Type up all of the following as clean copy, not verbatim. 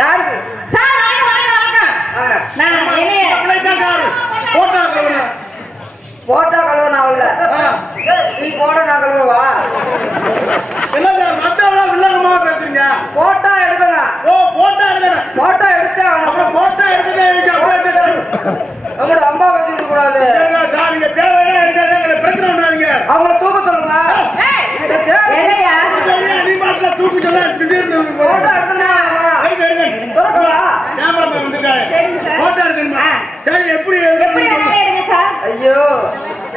யாருக்கு சார் வணக்கம் நான் போட்டா கழுவனா அவள நீ போட நான் கழுவவா என்ன வில்லங்கமா பேசுறீங்க போட்டா எடுக்கணும் போட்டா எடுக்கணும் போட்டா எடுத்தா போட்டா எடுத்ததே நம்மளோட அம்மா வச்சுக்க கூடாது சார் நீங்க தேவையான எடுக்காதீங்க பிரச்சனை பண்ணாதீங்க அவங்கள தூக்க சொல்லுங்க என்னையா நீ மாட்டல தூக்கி சொல்ல திடீர்னு போட்டா எடுக்கணும் கேமராமேன் வந்திருக்காரு போட்டோ எடுக்கணுமா சரி எப்படி எடுங்க சார் ஐயோ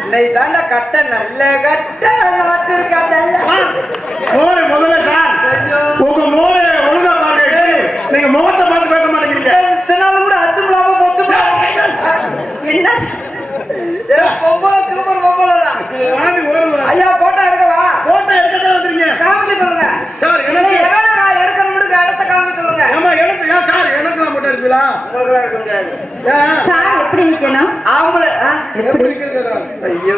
இன்னைக்கு தாண்டா கட்ட நல்ல கட்ட நாட்டு கட்டல மோரே முதல்ல சார் உங்க மோரே ஒழுங்கா பாருங்க நீங்க முகத்தை பார்த்து பேச மாட்டேங்கிறீங்க இத்தனால கூட அத்து விடாம பொத்து என்ன பொம்பளை சூப்பர் பொம்பளை ஐயா போட்டோ எடுக்கவா போட்டோ எடுக்கதான் வந்துருங்க காமிக்க சொல்லுங்க சார் எடுக்கணும் அடுத்த காமிக்க சொல்லுங்க ஆமா எடுத்து சார் எனக்குலாம் போட்டோ எடுப்பீங்களா உங்களுக்குலாம் எடுக்க முடியாது சார் எப்படி நிக்கணும் ஆம்பளை எப்படி இருக்கிறதா ஐயோ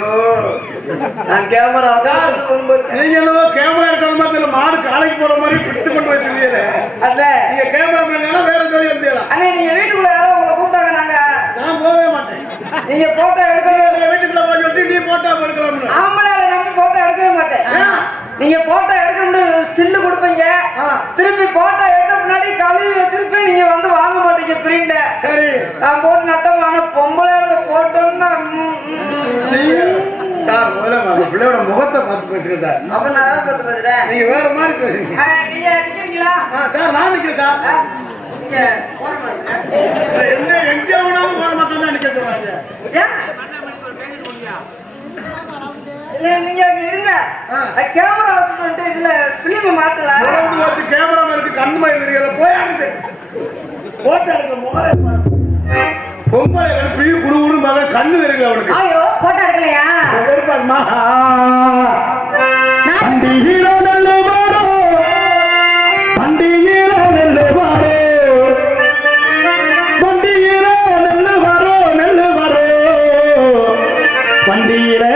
நான் கேமரா நீங்க என்னவோ கேமரா இருக்கிற மாதிரி மாடு காலைக்கு போற மாதிரி பிடித்து கொண்டு வச்சிருக்கீங்க அல்ல நீங்க கேமரா மேனா வேற ஜோடி எடுத்தீங்களா அண்ணே நீங்க வீட்டுக்குள்ள யாரோ உங்களை கூப்பிட்டாங்க நாங்க நான் போகவே மாட்டேன் நீங்க போட்டோ எடுக்கணும் வீட்டுக்குள்ள போய் சொல்லி நீ போட்டோ எடுக்கலாம்னு ஆம்பளை நம்பி போட்டோ எடுக்கவே மாட்டேன் நீங்க போட்டோ எடுக்கணும்னு ஸ்டில்லு கொடுப்பீங்க திருப்பி போட்டோ எடுத்த முன்னாடி கழுவி திருப்பி நீங்க வந்து வாங்க மாட்டீங்க பிரிண்ட சரி நான் போட்டு நட்டமான பொம்பளை போட்டோம்னா சார் முதல்ல பிள்ளையோட முகத்தை பார்த்து பேசுங்க சார் அப்ப நான் தான் பார்த்து பேசுறேன் நீங்க வேற மாதிரி பேசுங்க நீங்க நிக்கிறீங்களா சார் நான் நிக்கிறேன் சார் நீங்க போன மாட்டீங்க என்ன எங்க வேணாலும் போற மாட்டேன் தான் நிக்க சொல்றாங்க நீங்க அங்க இருங்க கேமரா வச்சுட்டு இதுல பிலிம் மாத்தல கேமரா இருக்கு கண்ணு மாதிரி போயாங்க போட்டோ எடுக்க மோரே பொம்பளை பிரி குடுகுடு மகன் கண்ணு இருக்கு அவனுக்கு ஐயோ போட்டோ எடுக்கலையா எடுப்பாருமா பண்டிகை நல்ல வாரோ பண்டிகை நல்ல வாரோ பண்டிகை நல்ல வாரோ நல்ல வாரோ பண்டிகை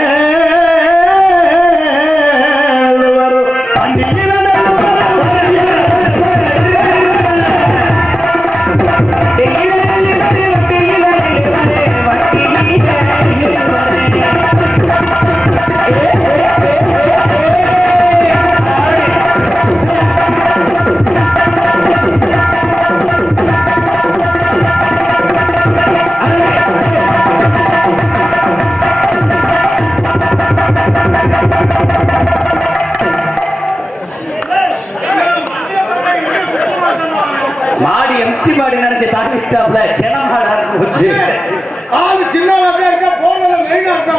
மாடி எம்டி மாடி நினைச்சு தாக்கிட்டாப்ல ஜனமாடா போச்சு ஆளு சின்னவா இருக்கா போறதுல மெயினா இருக்கா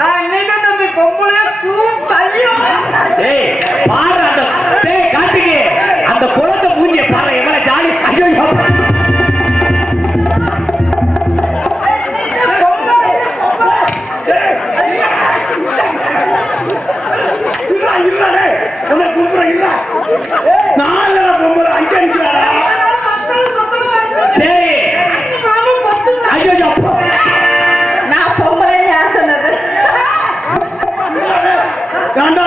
நான் இன்னைக்கு தம்பி பொம்பளையா ஐயோ ஏய் பாரு அந்த டேய் கார்த்திகே அந்த குளத்தை மூஞ்சிய பாரு எவ்வளவு ஜாலி ஐயோ சரி ஐயோ நான் பொம்பளை யார் சொன்னது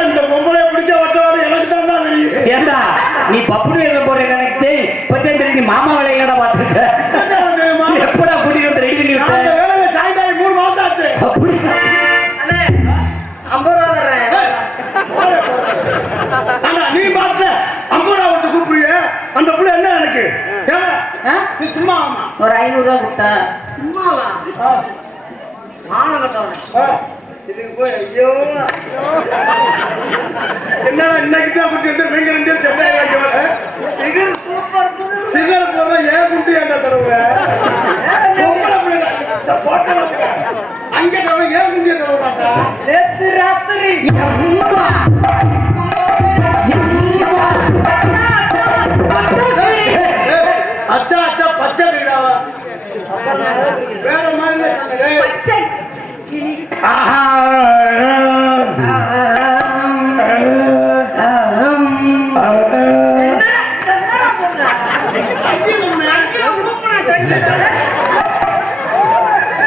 இந்த பொம்பளை பிடிச்ச வட்டவாடு எனக்கு தான் தெரியும் ஏண்டா நீ பப்புனு எழுத போற நினைச்சு இப்பதான் தெரிஞ்சு மாமா வேலையோட பாத்துக்க எப்படா கூட்டிட்டு வந்து ரெடி பண்ணி விட்ட வேலையில சாயங்காலம் 3 மாசம் ஆச்சு அப்படி அண்ணே 50 ரூபா தர்றேன் நீ பாத்த 50 ரூபா விட்டு கூப்பிடுறிய அந்த புள்ள என்ன எனக்கு நீ சும்மா ஒரு 500 ரூபா கொடுத்தா சும்மாவா மானம் கட்டவன் இதுக்கு போய் ஐயோ என்ன இன்னைக்கு தான் குட்டி வந்து நீங்க 2 சென்னை ஃபிகர் சூப்பர் சிகர் போடுற ஏன் குட்டி ஏண்டா தருவ பொம்பளை பிள்ளை இந்த போட்டோ அங்க தவிர ஏன் குட்டியை தர மாட்டா நேத்து ராத்திரி அச்சா அச்சா பச்சை வீடாவா வேற மாதிரி பச்சை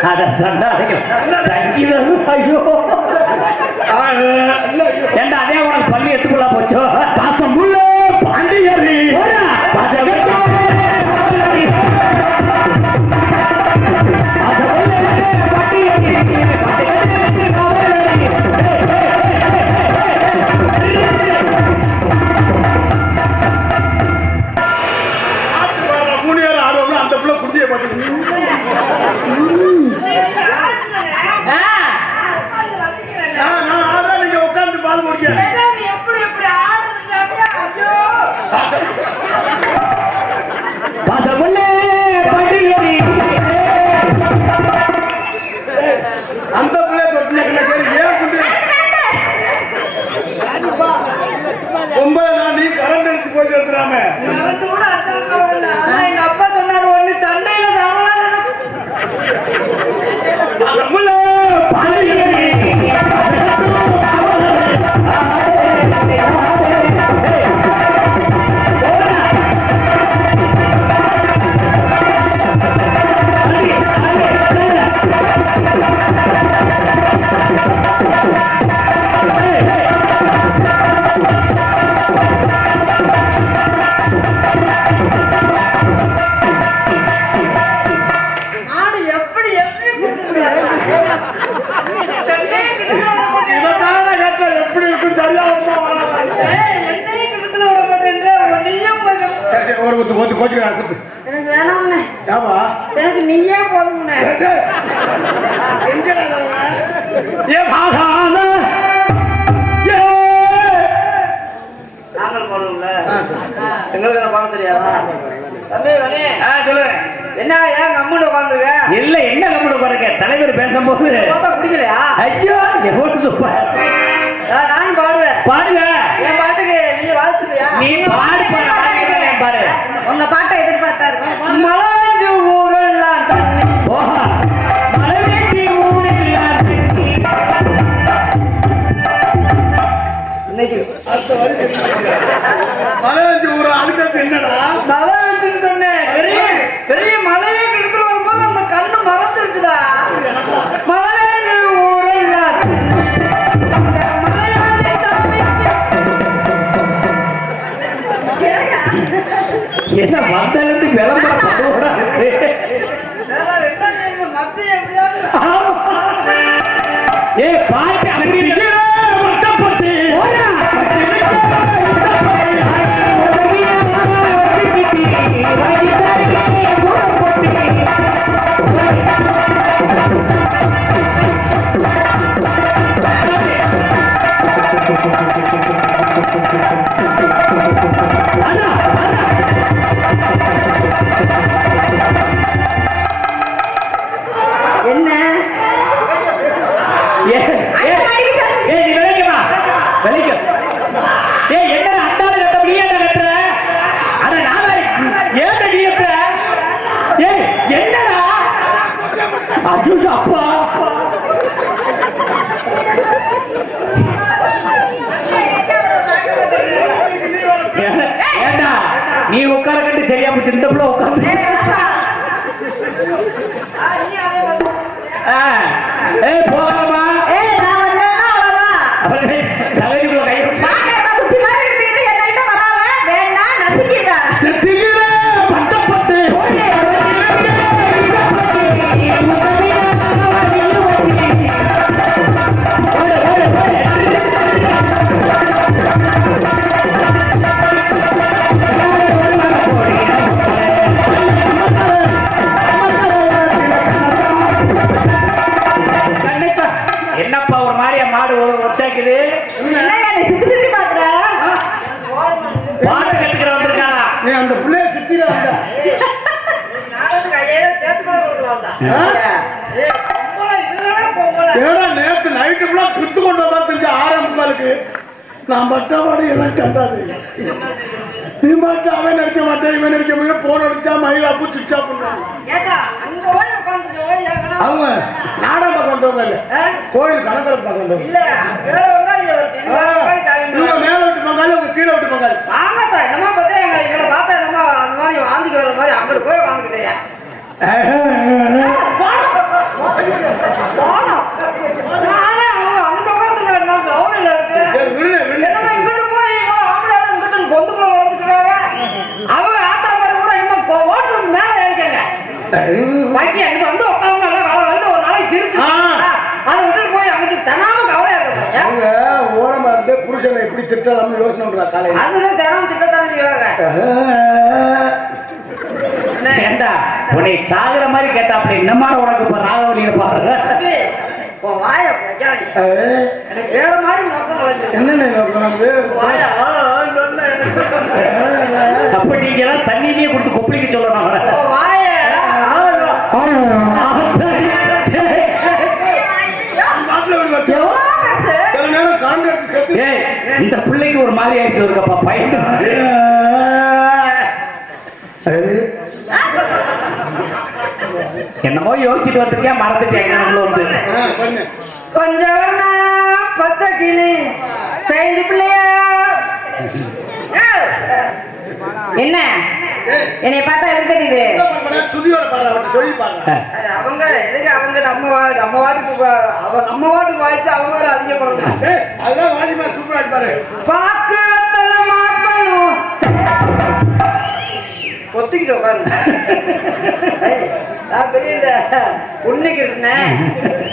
அத சொன்னாங்க சங்கீதம் ஐயோ ஏண்டா அதே உனக்கு பள்ளி எத்துக்குள்ள போச்சோ பாசம் உள்ள பாண்டியரி பாசமுள்ளே படியேறி அந்த பிள்ளை தொட்டில ஏன் சொல்லி ரொம்ப நான் நீ கரண்ட் அடிச்சு போயிட்டு இருக்கிறாம கரண்ட் கூட அடிச்சாலும் ஆனா எங்க அப்பா சொன்னாரு ஒண்ணு தண்டையில தானலாம் பாசமுள்ளே படியேறி ஆடு எப்படி எப்படி இவனால கேட்ட எப்படி இருக்கும் தெரியாம என்னையும் கிட்டத்துல விட மாட்டேன் நீயும் கொஞ்சம் சரி சரி ஒரு குத்து குத்து கோச்சுக்கிறா குத்து எனக்கு வேணாம்ண்ணே ஏமா எனக்கு நீயே போதும்ண்ணே ஏ பாகான ஏ நாங்கள் போடுவோம்ல எங்களுக்கு என்ன பார்க்க தெரியாதா தம்பி வணி சொல்லு என்ன ஏன் கம்முன்னு உட்காந்துருக்க இல்ல என்ன கம்முட பாருங்க தலைவர் பேசும்போது பார்த்தா பிடிக்கலையா ஐயோ எவ்வளவு சூப்பர் நானும் பாடுவேன் பாருங்க என் பாட்டுக்கு நீ வாழ்த்துறியா நீ பாடு பாரு உங்க பாட்டை எதிர்பார்த்தா இருக்கும் மலாஞ்சு ஊரெல்லாம் தண்ணி ஓஹா மலைவேட்டி ஊரெல்லாம் தண்ணி. இன்னைக்கு மலையஞ்சு ஊர் அதுக்கு என்னடா மலாஞ்சுன்னு சொன்னேன் பெரிய பெரிய மலையே கிடத்துல வரும்போது அந்த கண்ணு மறந்துருக்குதா மலாஞ்சு ஊரெல்லாம் மலையாண்டி தண்ணிக்கு என்ன வந்ததுக்கு விளம்பரம் பண்ணுவோட இருக்கு மத்திய எப்படியாவது ஏ பாட்டு அப்படி கஷ்டப்பட்டு என்ன ஏ நீ விளைக்குமா விளைக்கும் ஏ என்ன அண்டாவது கட்ட நீ என்ன கட்டுற அட நாளை ஏன் நீ கட்டுற ஏ என்னடா ஐயோ அப்பா ஏண்டா நீ உட்கார கட்டு சரியா போச்சு இந்த பிள்ளை உட்காந்து போகலாமா நான் வந்தேன்னா அவ்வளவுதான் அப்புறம் சகதிக்குள்ள கை பாட்டை குச்சி மாதிரி எடுத்துக்கிட்டு என்கிட்ட வராத வேணா நசுக்கிட்டா பட்டப்பட்டு என்னப்பா ஒரு மாதிரியா மாடு உற்சாக்குது என்னையா நீ சுத்தி சுத்தி பாக்குற பாட்டு கத்துக்கிற வந்திருக்கானா நீ அந்த பிள்ளைய சுத்தில வந்த ஏடா நேத்து நைட்டு ஃபுல்லா பித்து கொண்டு வந்தா தெரிஞ்ச 6:45க்கு நான் பட்டவாடி எல்லாம் கண்டாது நீ மட்டும் அவன் நினைக்க மாட்டேன் இவன் நினைக்க முடியும் போன் அடிச்சா மயிலாப்பு சுவிட்ச் ஆஃப் பண்ணுவாங்க அவங்க நாடகம் பார்க்க வந்தவங்க இல்ல கோயில் கணக்கரை பார்க்க வந்தவங்க இவங்க மேல விட்டு பங்காளி அவங்க கீழே விட்டு பங்காளி விடு விடு அவங்க ஆட்டா மாதிரி கூட இன்னும் ஓட்டு மேல இருக்காங்க பாக்கி அங்க வந்து உட்காந்து நல்லா வேலை வந்து ஒரு நாளைக்கு இருக்கு அதை விட்டு போய் அங்கிட்டு தனாம கவலையா இருக்காங்க அவங்க ஓரமா இருந்து புருஷனை எப்படி திட்டலாம்னு யோசனை பண்றா காலையில அதுதான் தினம் திட்டத்தான் ஏண்டா உன்னை சாகுற மாதிரி கேட்டாப்ல என்னமான உனக்கு இப்ப ராகவலியில பாடுற வாய எனக்கு வேற மாதிரி நோக்கம் நுழைஞ்சு என்னென்ன நோக்கம் வந்து வாயா சொன்ன தண்ணியிலேயே கொடுத்து கொப்பளிக்க சொல்லணும் அவரை. வாய மாட்டுல ஒரு வச்சு. எவ்வளவு பெருசு? சில நேரம் கான்ட்ராக்ட் கட்டு. ஏய், இந்த பிள்ளைக்கு ஒரு மாதிரி ஆயிடுச்சு இருக்கப்பா பையன். என்னமோ யோசிச்சுட்டு வந்திருக்கேன் மறந்துட்டேன் வந்து. பண்ணு. கொஞ்சம் பச்சை கிளி செய்தி பிள்ளையா என்ன என்னைய பார்த்தா எப்படி தெரியுது? என்ன பண்ண? சுதியோட பாரு, அவர்ட்ட சொல்லி பாருங்க. அது அவங்க எதுக்கு அவங்க நம்ம நம்ம வாட்டுக்கு வாய்ச்சு அவங்க அதிகப்படுறாங்க. அதெல்லாம் வாலிமா சூப்பரா இருப்பாரு. பாக்கத்துல மாட்டணும் ஒத்துக்கிட்டு உட்காருங்க. நான் பெரிய இந்த உன்னைக்கு இருந்தேன்.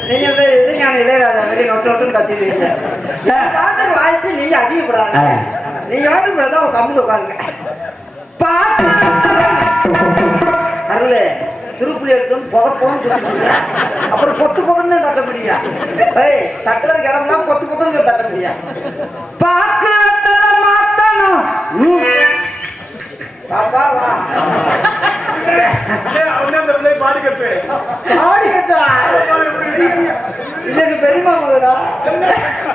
நீங்க இது ஞான இளையராஜா பெரிய நொட்டு கத்திட்டு பாட்டுக்கு வாய்ச்சு நீங்க அதிகப்படாது. நீங்க வாட்டுக்கு தான் கம்முன்னு உட்காருங்க. பாட்டு அருள் திருப்புளி எடுத்து புதப்போன்னு சுத்திட்டு அப்புறம் பொத்து பொதுன்னு தட்ட முடியா? ஏய் தட்டுறதுக்கு இடம்லாம் பொத்து பொதுன்னு தட்ட முடியா? பாக்கத்துல மாத்தணும். பாப்பா வா அவனே அந்த பிள்ளை பாடி கட்டு. ஆடி கட்டா இன்னைக்கு பெரியமா முதலா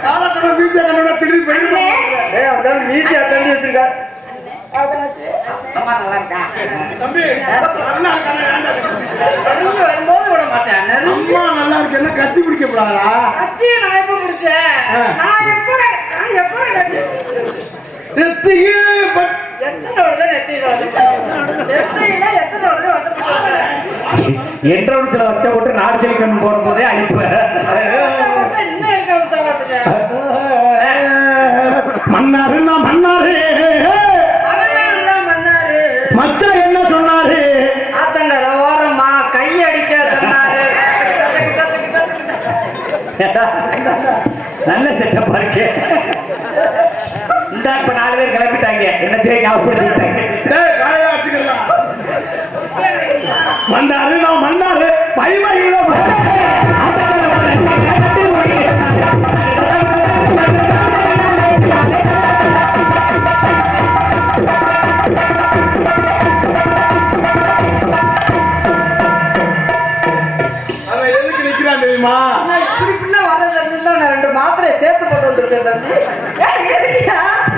காலத்துல வீச்சா கண்ணோட திரும்பி போயிடுமா? அந்த மீதியா தள்ளி வச்சிருக்காரு. அம்மா நல்லா இருக்கா? தம்பி நல்லா இருக்கானே, வேண்டாம். நெருங்கி வரும்போது விட மாட்டேன். அம்மா நல்லா இருக்கு, என்ன கத்தி பிடிக்கப்படாதா? கட்டியை நான் எப்ப பிடிச்சேன்? நான் எப்ப கட்டி நெத்தியே எத்தனை வருது நெத்தியில எத்தனை வருது என்ட்ரன்ஸ்ல வச்ச போட்டு நாடு செலிக்கணும் போடும் போதே அழிப்பு. இன்னும் இருக்க விசாரத்துக்கு மன்னாரு நான் மன்னாரு மன்னாரு மச்சா என்ன சொன்னாரு? ஆத்தங்கர ஓரமா கையடிக்க சொன்னாரு. நல்ல செட்டப்பா இருக்கு. இந்த இப்ப 4 பேர் கிளம்பிட்டாங்க. என்ன ஞாபகப்படுத்திட்டாங்க. மன்னாரு நான் மன்னாரு மயிமையில அவன் எதுக்கு நிக்கிறான் தெரியுமா? இப்படி பிள்ளை வர்றதுல நான் 2 மாத்திரை சேர்த்து போட்டு வந்திருக்கேன் தம்பி.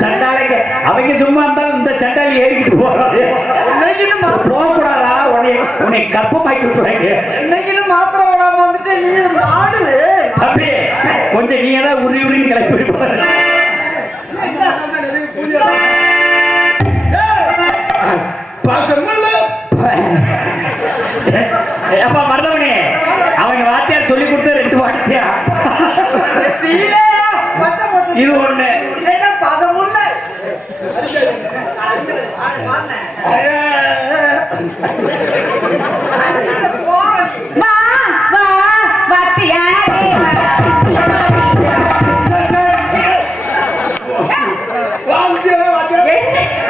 சண்டாளிங்க அவங்க சும்மா இருந்தாலும் இந்த சண்டாளி ஏறிக்கிட்டு போறாரு. போக கூடாதா? உன்னை கற்பமாக்கி விட்டுறாங்க. இன்னைக்கு மாத்திரை விடாம வந்துட்டு நீ மாடு தம்பி கொஞ்சம் நீ ஏதாவது உரி உரின்னு கிளப்பி போற. அப்பா மருதமணி அவங்க வாத்தியார் சொல்லி கொடுத்த 2 வாத்தியா இது ஒண்ணு இல்லைன்னா பதமுள்ள வா வா வாத்தியாரே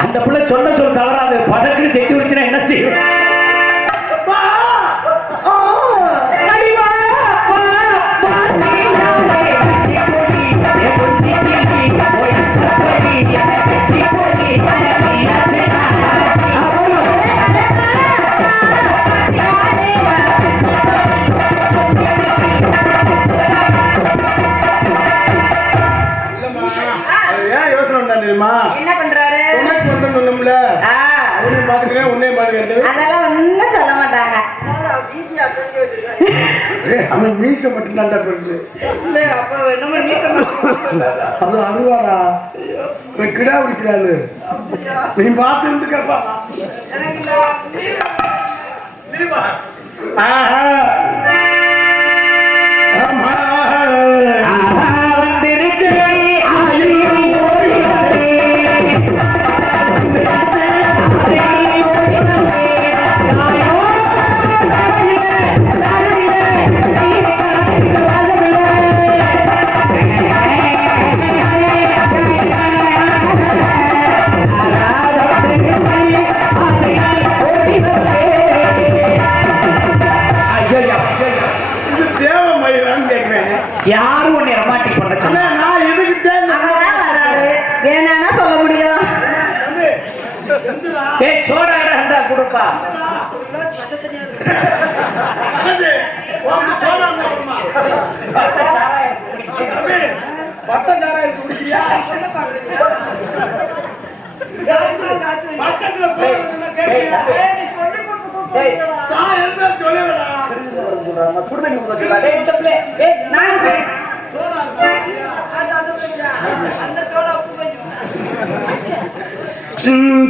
அந்த பிள்ளை சொன்ன சொல் தவறாது. பதக்குன்னு செஞ்சு வச்சுன்னா என்ன செய்யும்? என்ன பண்றாரு? அதெல்லாம் ஒண்ணும் சொல்ல மாட்டாங்க. அவன் மீச மட்டும்தான் பெருசு. அப்ப என்னமோ நீக்கம் அது அருவாடா கிடா பிடிக்கிறாரு. நீ பார்த்து இருந்து கேப்பா. இது தேவ மயிலான்னு கேட்கிறேன். ஏய் சோடா இருந்தா கொடுப்பா. பட்டச்சாராயம் குடிக்கிறியா? பக்கத்துல போறதுன்னா கேட்கிறியா? நான் என்ன சொல்லலடா. சுடுதண்ணி ஊத்துடா. டேய் இந்த பிள்ளை ஏய் நான் சோடா இருக்கா?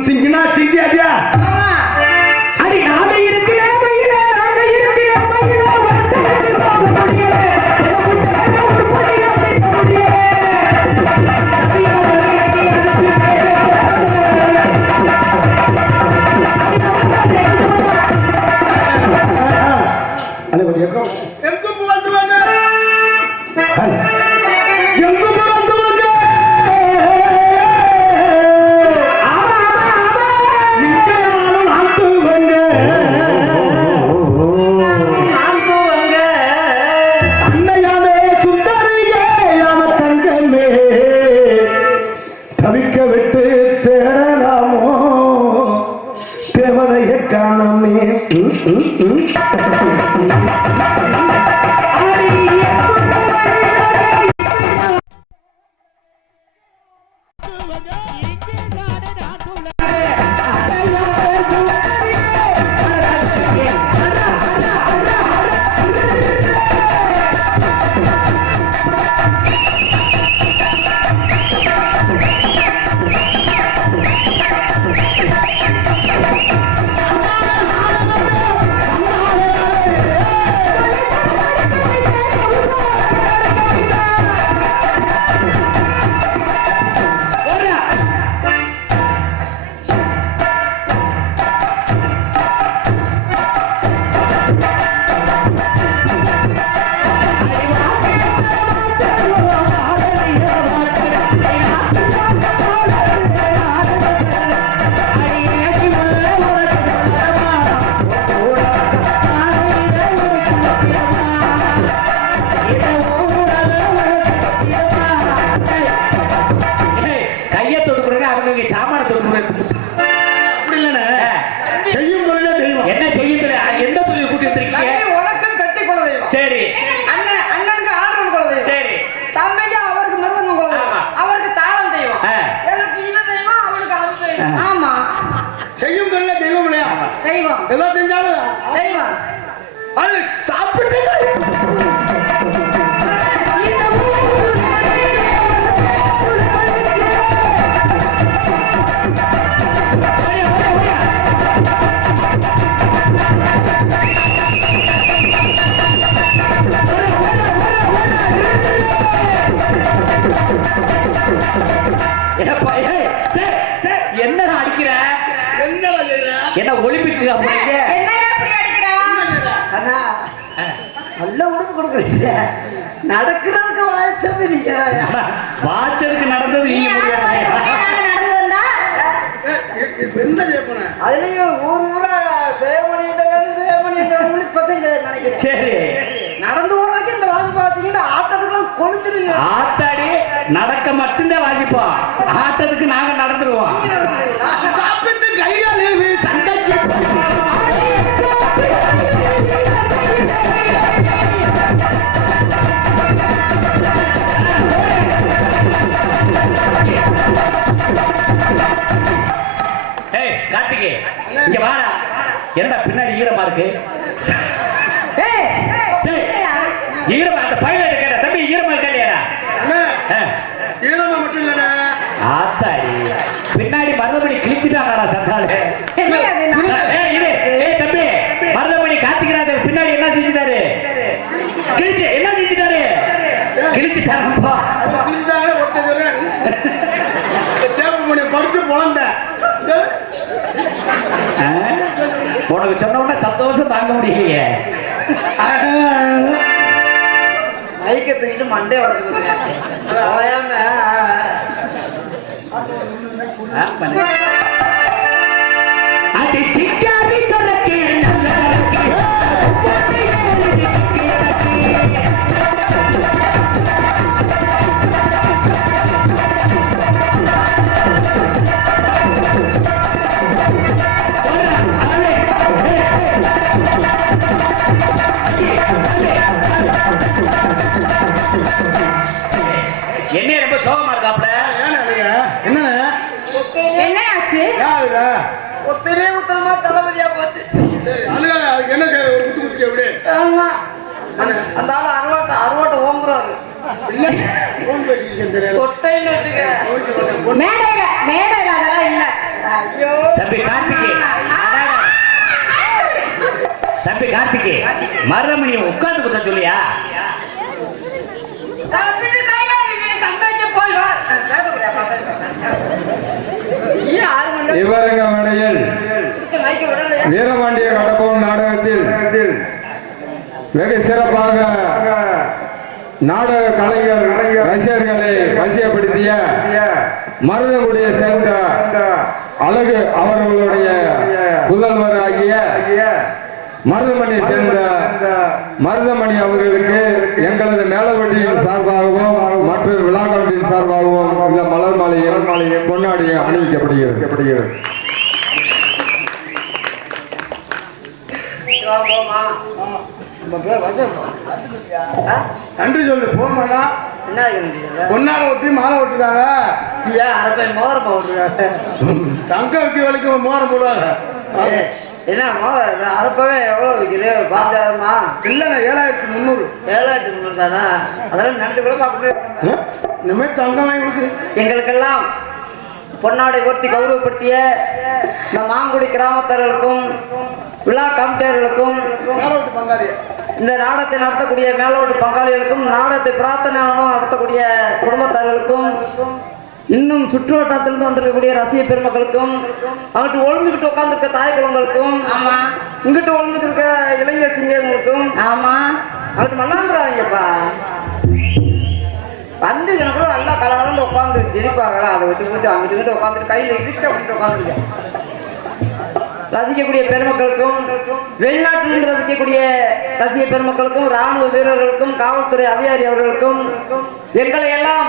சிங்கினா சிங்கி அடியா. அடி நாம இருக்கிற மயில நாங்க இருக்கிற மயில வந்து போக முடியல. ஒரு பொடிய பிடிக்க முடியல. அது ஒரு எக்கம் எங்கும் வந்து வாங்க. எங்கும் வந்து வாங்க. தவிக்க விட்டு தேடலாமோ தேவதையை காணாமே. சரி அண்ணனுக்கு ஆர்வம் குலதெய்வம். சரி தம்பிக்கு அவருக்கு மிருதங்கம் குலதெய்வம். அவருக்கு தாளம் தெய்வம். எனக்கு இது தெய்வம், அவருக்கு அது தெய்வம். ஆமா செய்யும் தொழில தெய்வம் இல்லையா? தெய்வம். எல்லாம் செஞ்சாலும் தெய்வம். அது சாப்பிட்டு என்னடா அடிக்கிற? என்ன ஒலிம்பிக் அண்ணா நல்ல உடம்பு கொடுக்குறீங்க. நடக்கிறதுக்கு வாய்ச்சது நீங்க. வாட்சருக்கு நடந்தது நீங்க முடியாது. என்ன செய்யப்போன அதுலயும் ஊரா சேவனிட்டு இப்பதான் நினைக்கிறேன். சரி நடந்து போறதுக்கு இந்த வாசி பார்த்தீங்கன்னா ஆட்டத்துக்குலாம் கொளுத்துருங்க. ஆத்தாடி நடக்க மட்டும்தான் வாசிப்போம். ஆட்டத்துக்கு நாங்க நடந்துருவோம். சாப்பிட்டு கையாலே சண்டைக்கு கார்த்திகே இங்க வாடா. என்னடா பின்னாடி ஈரமா இருக்கு? ஈரமா அந்த பையில இருக்க தம்பி ஈரமா இருக்கா இல்லையா? ஈரமா மட்டும் இல்லைண்ணா. ஆத்தாடி பின்னாடி மருதமணி கிழிச்சுட்டாங்கடா சத்தாலே. தம்பி மருதமணி கார்த்திகராஜர் பின்னாடி என்ன செஞ்சுட்டாரு? என்ன செஞ்சுட்டாரு? கிழிச்சுட்டாரப்பா. கிழிச்சுட்டாங்க ஒருத்தர் சேப்பமணி பறிச்சு பொழந்த. உனக்கு சொன்ன உடனே சந்தோஷம் தாங்க முடியலையே. மைக்க தூக்கிட்டு மண்டே உடச்சுக்குங்க. அது சிக்காதி சரக்கு நல்ல சரக்கு. ஆச்சு யாருடா ஒத்தரே உத்தரமா தலைவலியா போச்சு. சரி அழுகாத அதுக்கு என்ன செய்ய ஒரு குத்து குத்துக்க எப்படி ஆமா. அந்த ஆளு அறுவாட்டை ஓங்குறாரு. இல்ல போன் பேசிக்கிட்டு தெரியாது தொட்டைன்னு வச்சுக்க. மேடையில அதெல்லாம் இல்ல. ஐயோ தம்பி கார்த்திகே தம்பி கார்த்திகே மருதமணியை உட்கார்ந்து குத்த சொல்லியா தம்பிட்டு கையில தந்தைக்கு போய் வா. ஏன் 6 மணி நேரம் இவரங்க மேடையில் பிடிச்ச மைக்க விடலையா? வீரபாண்டிய கடப்பம் நாடகத்தில் வெகு சிறப்பாக நாடக கலைஞர் ரசிகர்களை வசியப்படுத்திய மருதங்குடியை சேர்ந்த அழகு அவர்களுடைய புதல்வர் ஆகிய மருதமணியை சேர்ந்த மருதமணி அவர்களுக்கு எங்களது மேலவட்டியின் சார்பாகவும் மற்றும் விழா கமிட்டியின் சார்பாகவும் இந்த மலர் மாலையும் கொண்டாடி அணிவிக்கப்படுகிறது. போமா. நம்ம பேர் வச்சிருக்கோம் ஆ? நன்றி சொல்லு போமாடா என்ன ஆகுது? பொன்னால ஒட்டி மாலை ஒட்டுறாங்க ஏன் அரப்பை மோதிரமா விட்டுருக்காங்க? தங்க வைக்க வரைக்கும் மோரம் போடுவாங்க என்ன அரப்பவே எவ்வளோ விற்குது? 5000மா? இல்லைங்க 7300 7,300 தானா? அதெல்லாம் நினைச்சு கூட பார்க்க இனிமேல் தங்கம் வாங்கி கொடுக்குறேன் எங்களுக்கெல்லாம் பொன்னாடை போர்த்தி கௌரவப்படுத்திய இந்த மாங்குடி கிராமத்தார்களுக்கும் விழா கமிட்டியர்களுக்கும் மேல விட்டு பங்காளி இந்த நாடகத்தை நடத்தக்கூடிய மேலோட்டு பங்காளிகளுக்கும் நாடகத்தை பிரார்த்தனை நடத்தக்கூடிய குடும்பத்தார்களுக்கும் இன்னும் சுற்று வட்டாரத்திலிருந்து வந்திருக்கக்கூடிய ரசிக பெருமக்களுக்கும் அங்கிட்டு ஒளிஞ்சுக்கிட்டு உட்காந்துருக்க தாய் குளங்களுக்கும் ஆமா இங்கிட்டு ஒளிஞ்சுட்டு இருக்க இளைஞர் சிங்கங்களுக்கும் ஆமா அங்கிட்டு மல்லாந்துறாங்கப்பா வந்து கூட நல்லா கலகலந்து உட்காந்து ஜெரிப்பாங்களா அதை விட்டு போட்டு அங்கிட்டு உட்காந்துட்டு கையில் இடிச்சு அப்படின்ட்டு உட்காந்துருக்கேன். ரசிக்கக்கூடிய பெருமக்களுக்கும் வெளிநாட்டிலிருந்து ரசிக்கக்கூடிய ரசிக பெருமக்களுக்கும் ராணுவ வீரர்களுக்கும் காவல்துறை அதிகாரி அவர்களுக்கும் எங்களை எல்லாம்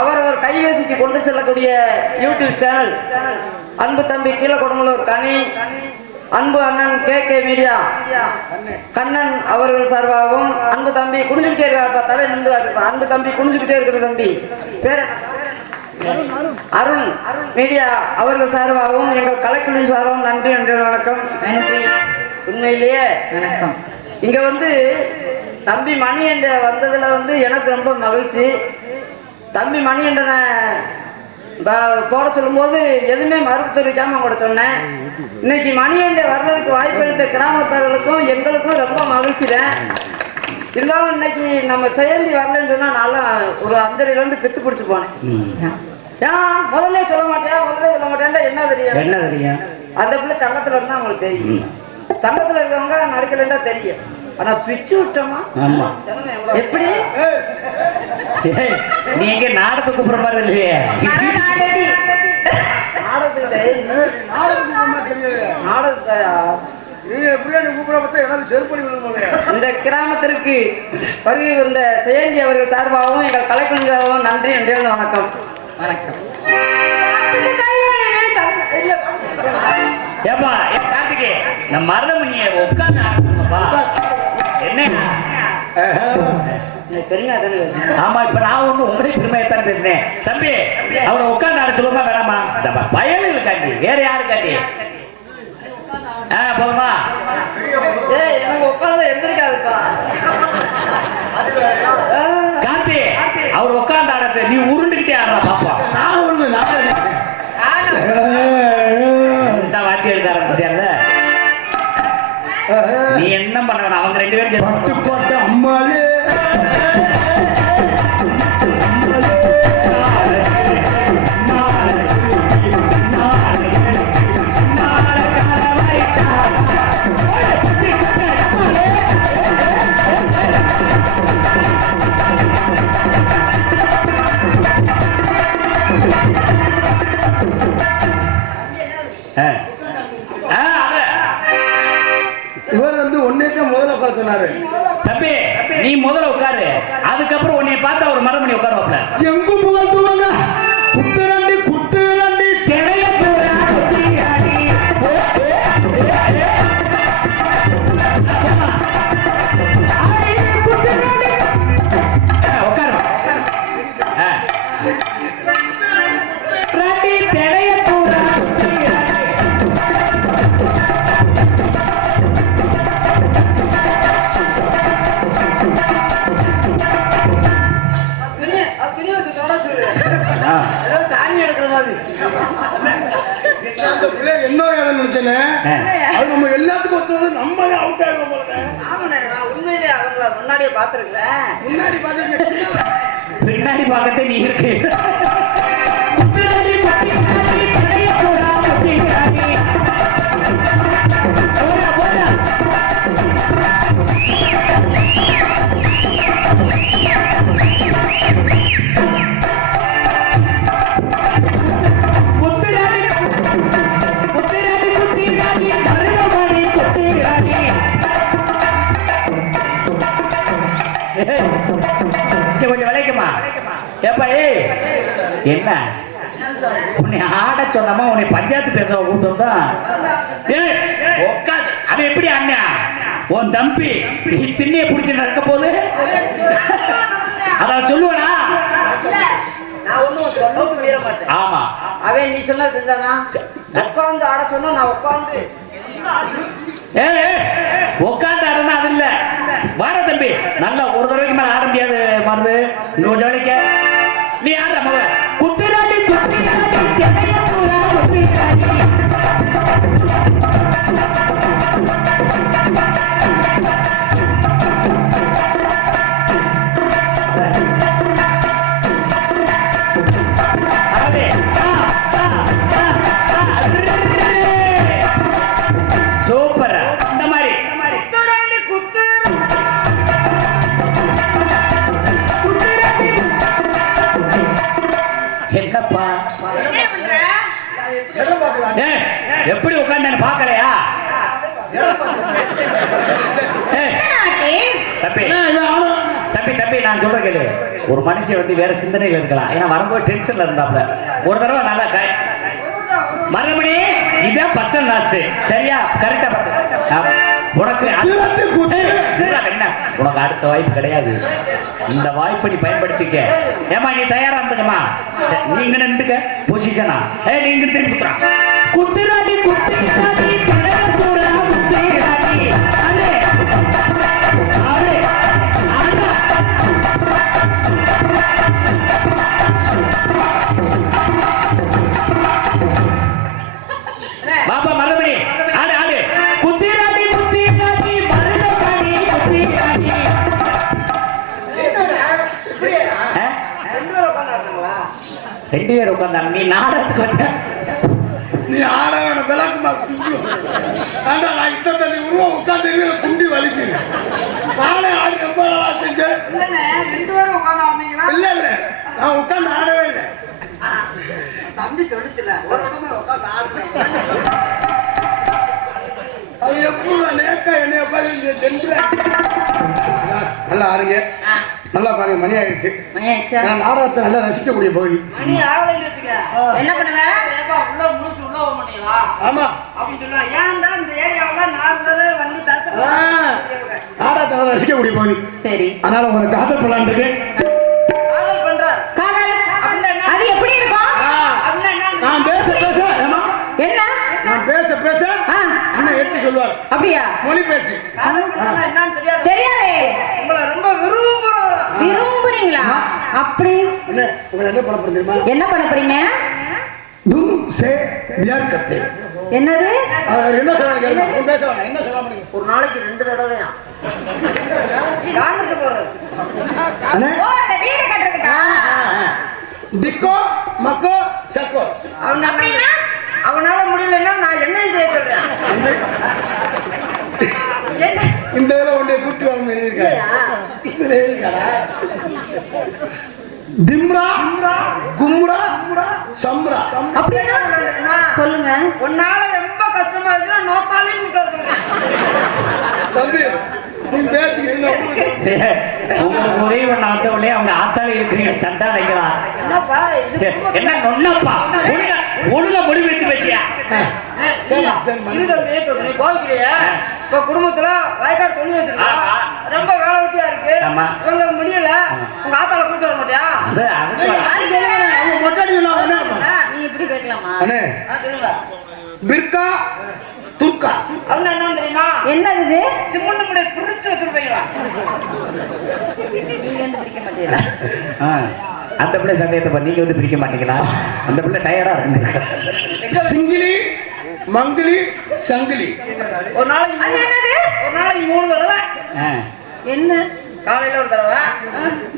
அவரவர் கைபேசிக்கு கொண்டு செல்லக்கூடிய யூடியூப் சேனல் அன்பு தம்பி கீழக்கொடங்கலூர் கனி அன்பு அண்ணன் KK மீடியா கண்ணன் அவர்கள் சார்பாகவும் அன்பு தம்பி குனிஞ்சுக்கிட்டே இருக்காருப்பா தலை நின்று அன்பு தம்பி குனிஞ்சுக்கிட்டே இருக்கிற தம்பி பேர் அருண் மீடியா அவர்கள் சார்பாகவும் எங்கள் கலைக்குழு சார்பாகவும் நன்றி நன்றி வணக்கம். நன்றி உண்மையிலேயே வணக்கம். இங்க வந்து தம்பி மணியண்ட வந்ததுல வந்து எனக்கு ரொம்ப மகிழ்ச்சி. தம்பி மணியண்டனை போட சொல்லும்போது எதுவுமே மறுப்பு தெரிவிக்காம கூட சொன்னேன். இன்னைக்கு மணியண்டை வர்றதுக்கு வாய்ப்பளித்த கிராமத்தார்களுக்கும் எங்களுக்கும் ரொம்ப மகிழ்ச்சி தான். இருந்தாலும் இன்னைக்கு நம்ம செயந்தி வரலன்னு சொன்னா நல்லா ஒரு அஞ்சலில இருந்து பெத்து பிடிச்சு போனேன். ஏன் முதல்ல சொல்ல மாட்டேன் என்ன தெரியும் அந்த பிள்ளை சங்கத்துல இருந்தா உங்களுக்கு தெரியும். சங்கத்துல இருக்கவங்க நடிக்கலன்னா தெரியும். ஆனா பிச்சு விட்டோமா எப்படி நீ எங்க நாடகத்தை கூப்பிடுற மாதிரி இல்லையே இந்த கிராமத்திற்கு வருகை வந்த செயந்தி அவர்கள் சார்பாகவும் எங்கள் கலைக்குழு சார்பாகவும் நன்றி நன்றி வணக்கம். வணக்கம். ஏப்பா கார்த்திகே நம்ம மருதமணியை உட்கார்ந்து ஆரம்பிப்பா என்ன பெருமையா தானே ஆமா இப்ப நான் ஒண்ணு உங்களே பெருமையத்தான் பேசுறேன். தம்பி அவரை உட்கார்ந்து ஆட சொல்லுமா வேணாமா? பயலுக்கு காட்டி வேற யாரு காட்டி போதுமா? எனக்கு உட்கார்ந்து எந்திரிக்காதுப்பா கார்த்தி அவர் உட்கார்ந்து ஆடத்தை நீ உருண்டுகிட்டே ஆடுறா பாப்பா. வாத்தி எழுத ஆரம்பிச்சியால நீ என்ன பண்ண வேணாம். அவங்க 2 பேரும் அம்மாவே இவர் வந்து ஒன்னேதான் முதல்ல உட்கார சொன்னாரு. தம்பி நீ முதல்ல உட்காரு, அதுக்கப்புறம் உன்னை பார்த்து அவர் மரமணி உட்கார வைப்பல. எங்கும் புகழ்த்துவாங்க குத்துரண்டி குத்துரண்டி திரைய உட்காரு. என்ன ஏதாவது நினைச்சேனே அது நம்ம எல்லாத்துக்கும் ஒத்துவது நம்ம அவுட் ஆயிடுவோம் போல. ஆமாண்ணே, நான் உண்மையிலே அவங்கள முன்னாடியே பார்த்துருக்கேன். முன்னாடி பாத்தீங்க பின்னாடி பார்க்கத்தே நீ இருக்கு. கொஞ்சம் விளைக்குமா ஏப்பா? ஏய் என்ன உன்னை ஆட சொன்னமா உன்னை பஞ்சாயத்து பேச கூட்டம் தான். உட்காந்து அவன் எப்படி அண்ணா உன் தம்பி நீ திண்ணைய பிடிச்சு நடக்க போது அத சொல்லுவனா? நான் ஒன்றும் சொல்லுக்கு மீற மாட்டேன். ஆமா அவன் நீ சொன்னது செஞ்சானா? உட்காந்து ஆட சொன்னா நான் உட்காந்து உட்காந்து ஆடுனா அது இல்ல. வார தம்பி நல்லா ஒரு தடவைக்கு மேல ஆட முடியாது மருந்து. இன்னொரு ஜோலிக்க நீ ஆடுற மக குத்திராடி குத்திராடி தெனைய பூரா குத்திராடி. சூப்பர். இந்த மாதிரி என்னப்பா எப்படி உட்காந்து பாக்கலையா? தம்பி தம்பி தம்பி நான் சொல்ற கேளு. ஒரு மனுஷன் வந்து வேற சிந்தனையில இருக்கலாம். ஏன்னா வரும்போது டென்ஷன்ல இருந்தாப்ல. ஒரு தடவை நல்லா மறுபடி இதான் பர்சன் லாஸ்ட். சரியா? கரெக்டா உனக்கு என்ன உனக்கு அடுத்த வாய்ப்பு கிடையாது. இந்த வாய்ப்பை நீ பயன்படுத்திக்க. ஏமா நீ தயாரா இருந்துக்கமா? நீங்க நின்றுக்க பொசிஷனா நீங்க திருப்பி குத்துறாடி குத்துறாடி குத்துறாடி அதே அதே பாப்பா மறுபடி ஆடு ஆடு குத்திராடி குத்திராடி மருதகாடி குத்திராடி. ரெண்டு பேர் உட்கார்ந்தாங்க. நீ நாடகத்துக்கு வந்த நீ ஆட விளக்குமா ஆண்டா நான் இத்த தண்ணி உருவம் உட்காந்து குண்டி வலிக்கு நானே ஆடி ரொம்ப நாளா செஞ்சேன். ரெண்டு பேரும் உட்காந்து ஆடுனீங்களா? இல்ல இல்ல நான் உட்காந்து ஆடவே இல்லை. தம்பி சொல்லுச்சுல ஒரு இடமே உட்காந்து ஆடுறேன். அது எப்படி நேக்கா என்னைய பாரு சென்று நல்லா ஆடுங்க. நல்லா பாருங்க. மணி ஆயிடுச்சு. நான் நாடகத்தை நல்லா ரசிக்கக்கூடிய பகுதி. மணி ஆகலைன்னு வச்சுக்க என்ன பண்ணுவேன்? உள்ள முடிச்சு உள்ள போக மாட்டீங்களா ஆமா அப்படின்னு சொன்னா ஏன்டா இந்த ஏரியாவில 4 தடவை வண்டி நாடகத்தை நல்லா ரசிக்கக்கூடிய பகுதி. சரி, அதனால உங்களுக்கு காதல் பண்ணலான் இருக்கு. காதல் பண்றார். காதல் அது எப்படி இருக்கும்? நான் பேச பேச என்ன நான் பேச பேச அண்ணன் எடுத்து சொல்லுவார். அப்படியா? மொழி பேச்சு காதல் பண்றா என்னன்னு தெரியாது. தெரியாதே. உங்களை ரொம்ப விரும்புறீங்களா? அப்படி என்ன உங்களை என்ன பண்ண போறீங்க தெரியுமா? என்ன பண்ண போறீங்க? தும் சே பியார் கர்த்தே. என்னது? என்ன சொல்றாங்க? பேச வேணாம். என்ன சொல்ல முடியும்? ஒரு நாளைக்கு 2 தடவையா காணுக்கு போறது. அண்ணே ஓ, அந்த வீடு கட்டறதுக்கா? டிக்கோ மக்கோ சக்கோ. அப்படினா அவனால முடியலன்னா நான் என்ன செய்ய சொல்றேன்? என்ன இந்த இதெல்லாம் ஒண்ணே கூட்டி வாங்க எழுதிருக்காரு. இதுல எழுதிருக்காரா? திம்ரா கும்ரா சம்ரா. அப்படினா தெரியுமா? சொல்லுங்க. உன்னால ரொம்ப கஷ்டமா இருக்குன்னா நோத்தாலையும் கூட்ட சொல்றேன். தம்பி நீ பேசிக்கிட்டு உங்களுக்கு உதவி பண்ண வந்தவங்களே அவங்க ஆத்தாலே இருக்கிறீங்க. சண்டா வைக்கலாம். என்னப்பா இது என்ன நொன்னப்பா ஒழுங்கா முடிவெடுத்து பேசியா? நீ கோவிக்கிறிய இப்ப குடும்பத்துல வயக்காடு சொல்லி வச்சிருக்கா ரொம்ப வேலை வெட்டியா இருக்கு. ஆமா. இவங்க முடியல. உங்க ஆத்தால கூட்டு வர மாட்டியா? அவங்க மொட்டடி நீங்க இப்படி கேட்கலாமா? அண்ணே சொல்லுங்க. பிர்கா துர்கா. அவங்க என்ன தெரியுமா? என்னது இது? சிமெண்ட் முடி பிரிச்சு வச்சிருப்பீங்களா? நீங்க வந்து பிடிக்க மாட்டீங்களா? அந்த பிள்ளை சந்தேகத்தை நீங்க வந்து பிரிக்க மாட்டீங்களா? அந்த பிள்ளை டயர்டா இருக்கு. சிங்கிலி மங்கிலி சங்கிலி. ஒரு நாளைக்கு அது என்னது? ஒரு நாளைக்கு 3 தடவை. என்ன காலையில ஒரு தடவை,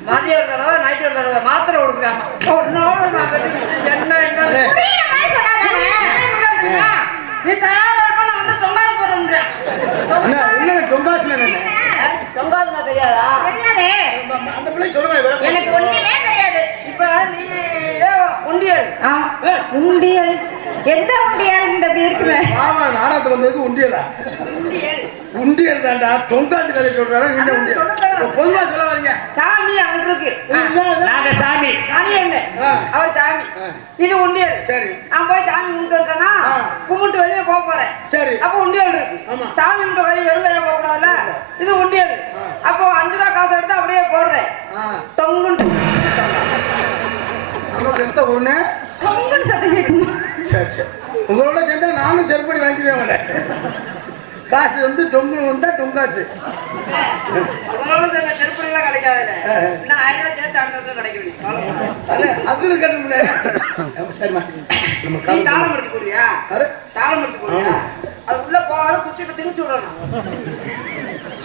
மதியம் ஒரு தடவை, நைட்டு ஒரு தடவை மாத்திரை கொடுக்குறாங்க. ஒரு நாள் நான் என்ன புரியுற மாதிரி சொன்னாதானே? தெரியுமா? நீ தயாரா இருப்ப நான் வந்து தொங்காது போறேன். என்ன தொங்காசுல என்ன? தொங்காதுன்னா தெரியாதா? தெரியாதே. அந்த பிள்ளை சொல்லுங்க. எனக்கு ஒண்ணுமே தெரியாது. இப்ப நீ உண்டியல். உண்டியல் எந்த உண்டியல் இந்த இப்படி இருக்குமே? ஆமா, நாடகத்துக்கு வந்ததுக்கு உண்டியலா? உண்டியல் உண்டியல் தாண்டா. தொங்காசு கதை சொல்றாங்க. இந்த உண்டியல் பொதுவா சொல்ல வரீங்க. சாமி அவன் இருக்கு. நாங்க சாமி. மணி என்ன? அவர் சாமி. இது உண்டியல். சரி. நான் போய் சாமி கும்பிட்டு வந்தேன்னா கும்பிட்டு வெளியே போக போறேன். சரி. அப்போ உண்டியல் இருக்கு. ஆமா. சாமி கும்பிட்டு வெளியே வெறும் கையா போக கூடாதுல்ல. இது உண்டியல். அப்போ 5 ரூபா காசு எடுத்து அப்படியே போடுறேன். தொங்குன்னு நமக்கு எந்த ஒண்ணு? பொங்கல் சத்தம் கேட்குமா? சரி சரி. உங்களோட சேர்ந்தா நானும் செருப்படி வாங்கிடுவேன். காசு வந்து டொங்கு வந்தா டொங்காசு. அவங்களோட செருப்படி எல்லாம் கிடைக்காதுல்ல. இன்னும் 1000 ரூபாய் சேர்த்து அடுத்த கிடைக்கும். அது இருக்கட்டும்ல. சரிம்மா, நம்ம நீ காலம் தாளம் எடுத்து போடுறியா? அரே, தாளம் எடுத்து போடுறியா? அது உள்ள போகாத குச்சிட்டு திணிச்சு விடணும்.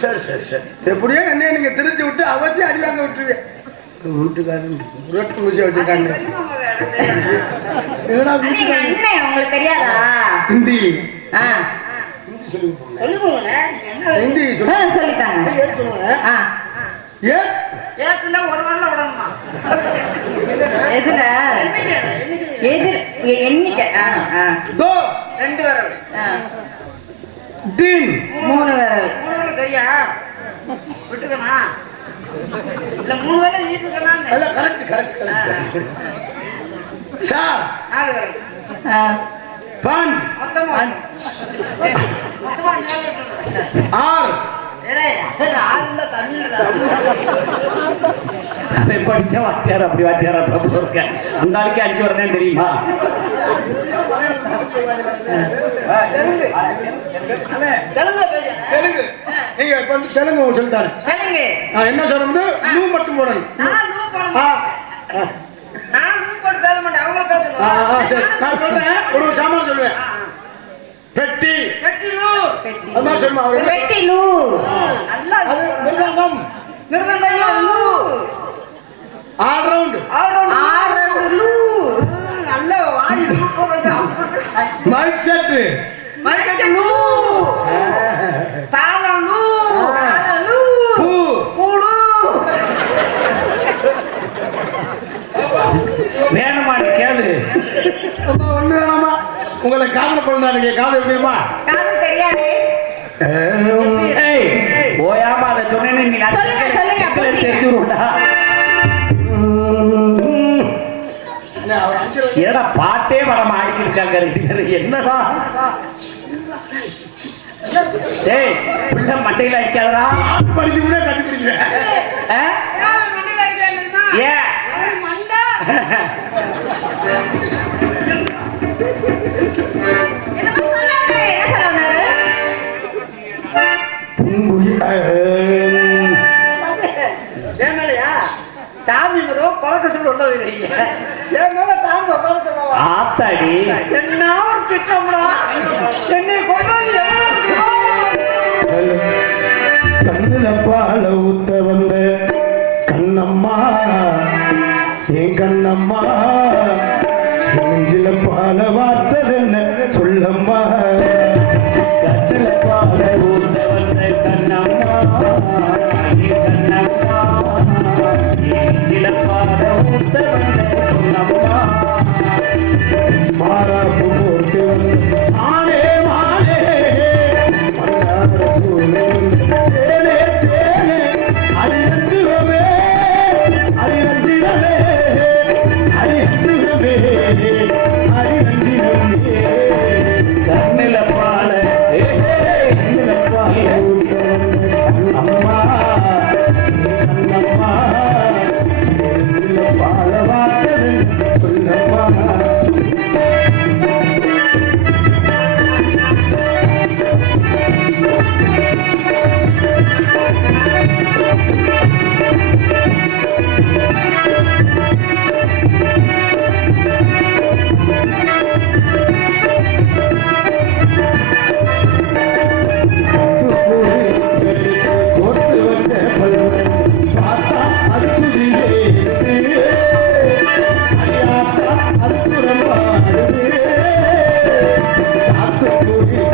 சரி சரி சரி. எப்படியோ என்ன நீங்க திருச்சி விட்டு அவசியம் அடி வாங்க விட்டுருவேன். வீட்டுக்காரன் ரோட்டு முடிச்சு வச்சிருக்காங்க. தெரியுமா மகன்? எனக்கு தெரியாது. என்னடா அது எங்க வீட்டுக்காரன் அண்ணன், உங்களுக்கு தெரியாதா? ஹிந்தி ஆ ஹிந்தி சொல்லி கொடுப்போம். சொல்லிக் கொடுங்கண்ணே. நீங்க என்ன ஹிந்தி சொல்லி சொல்லித்தாங்க. ஏன் சொல்லுவாங்க? ஆ ஏன் ஏற்கனவே ஒரு வாரம் விடணுமா? எதுல? எது எண்ணிக்கை? தோ 2 விரல். தீன் 3 விரல். 3 விரல் தெரியா? விட்டுக்கணா? இல்ல 3 விரல் நீட்டு இருக்கணா? அல்ல, கரெக்ட் கரெக்ட் கரெக்ட். சார் 4 விரல். பாஞ்ச் மொத்தமா 5 விரல். ஆறு ஏய், அது ஆறுல தமிழ்ல. அவன் படிச்ச வாத்தியார் அப்படி வாத்தியார் அப்படி இருக்க அந்த ஆளுக்கு அடிச்சு வரதேன்னு தெரியுமா? தெலுங்குல பேசுறேன். தெலுங்கு. நீங்க இப்ப வந்து தெலுங்கு சொல்லித்தாரு. சொல்லுங்க. என்ன சொல்றது? லூ மட்டும் போடணும். நான் லூப் போட ஆ, மாட்டேன். ஆ. நான் லூப் போட்டு பேச மாட்டேன். அவங்கள பேசணும். சரி, நான் சொல்றேன். ஒரு சாமான் சொல்லுவேன். பெட்டி வெட்டி லூப். அது மாதிரி சொல்லுமா? அவர் என்ன? வெட்டி லூ. நல்லா அது லூப் போடணும். மிருதங்கம். மிருதங்கம் லூ. All round. ஆறு லூ. நல்ல வாய் லூப் போடுறது. Mic set. மைக்கெட்டு லூ. தாளம் லூ. லூ. பூ. பூலு. வேணுமான்னு கேளு. அம்மா, ஒண்ணு வேணாமா? உங்களை காதல் பண்ணாருங்க. காதல் தெரியுமா? காதல் தெரியாது. ஏய், ஓயாம அதை சொன்னேன்னு நீ நான் சொல்லுங்க, சொல்லுங்க. சிக்கலை தெரிஞ்சுருடா. என்னடா பாட்டே வராம ஆடிக்கிட்டு இருக்காங்க 2 பேரும். என்னடா டேய், பிள்ளை மட்டையில அடிக்காதடா. படிக்க முடியாது, கட்டி பிடிக்கிறேன். ஆ? யாரு மண்டையில அடிக்கிறாங்க தெரியுமா? ஏன்? அவரு மண்டை. என்னமோ சொல்லாதே. என்ன சொல்ல வந்தாரு? என் மேலயா? சாமி மரம் குளக்க சொல்லி உள்ள வைக்கிறீங்க. என் மேல தாங்க உட்கார சொல்லுவா. ஆத்தாடி. என்ன ஒரு திட்டம்டா. என்னை கொண்டு வந்து எவ்வளவு திட்டம். கண்ணுல பால ஊத்த வந்த கண்ணம்மா, என் கண்ணம்மா, நெஞ்சில பால வார்த்ததென்ன சொல்லம்மா. கண்ணுல பால ஊத்த வந்த கண்ணம்மா, என் கண்ணம்மா, நெஞ்சில பால ஊத்த வந்த கண்ணம்மா. மாறாப்பு போட்டு வந்த மானே மானே, மன்னார பூவே தேனே தேனே, அரிரஞ்சிரமே அரிரஞ்சிரமே அரிரஞ்சிரமே அரிரஞ்சிரமே.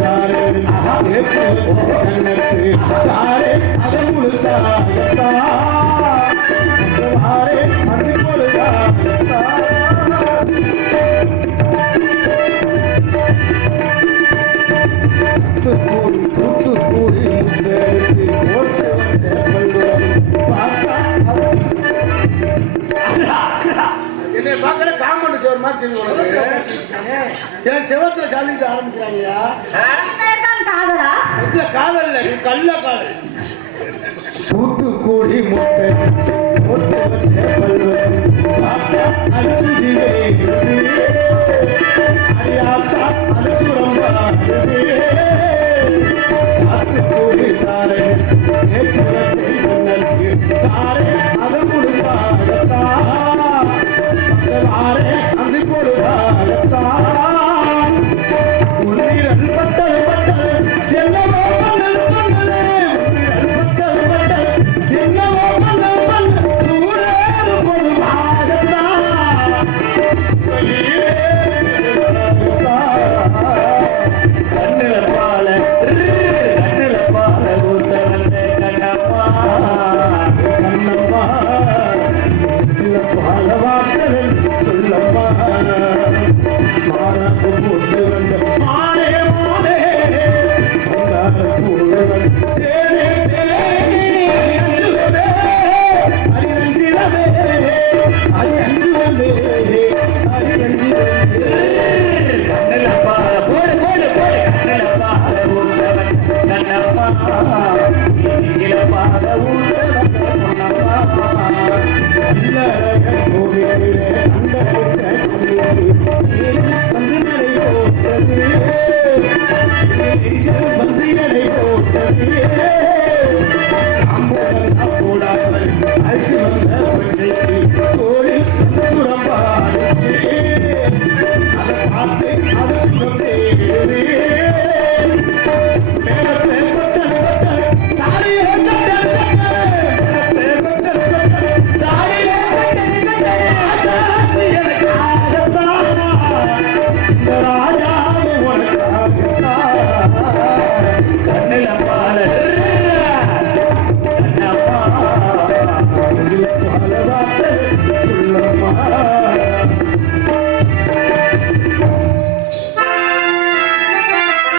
சாரே ஏற்று கண்ணத்து சாரே அதை முழுசாகத்தா வாரே அது பொழுதாகத்தா தூத்துக்குடி முத்தெடுத்து போட்டு வந்த பல்வரம் பார்த்தா என்னை பார்க்கற காம்பவுண்ட் சோறு மாதிரி தெரியும் உனக்கு. என் செவத்துல சாலிட்டு ஆரம்பிக்கிறாங்கயா. இனிமேதான் காதலா? இதுல காதல் இல்ல, இது கள்ள காதல். தூத்துக்குடி முட்டை போட்டு வச்ச பல்வரம் பார்த்தா அரிசுதியே அடியாத்தா அரிசுரம் சாத்துக்குடி சாரே ஏற்று வட்டை கண்ணற்கு தாரே அதை முழுசாகத்தா வாரே அந்தி பொழுதாகத்தா உன்னிரல் பட்டது பட்டது என்னவோ பண்ணது பண்ணது உன்னிரல் பட்டது பட்டது என்னவோ பண்ணது பண்ணது சூடேறு பொதுவாகத்தா கண்ணில பால ஊத்த வந்த கண்ணம்மா கண்ணம்மா பால வார்த்தைகள் சொல்லம்மா மாறாப்பு போட்டு வந்த மானே மானே தேனே தேனே அரிரஞ்சிரமே அரிரஞ்சிரமே அரிரஞ்சிரமே கண்ணல பால போடு போடு போடு கண்ணல பால ஊத்தவன் கண்ணம்மா கண்ணல பால ஊத்தவன் கண்ணம்மா கோவிலே அந்த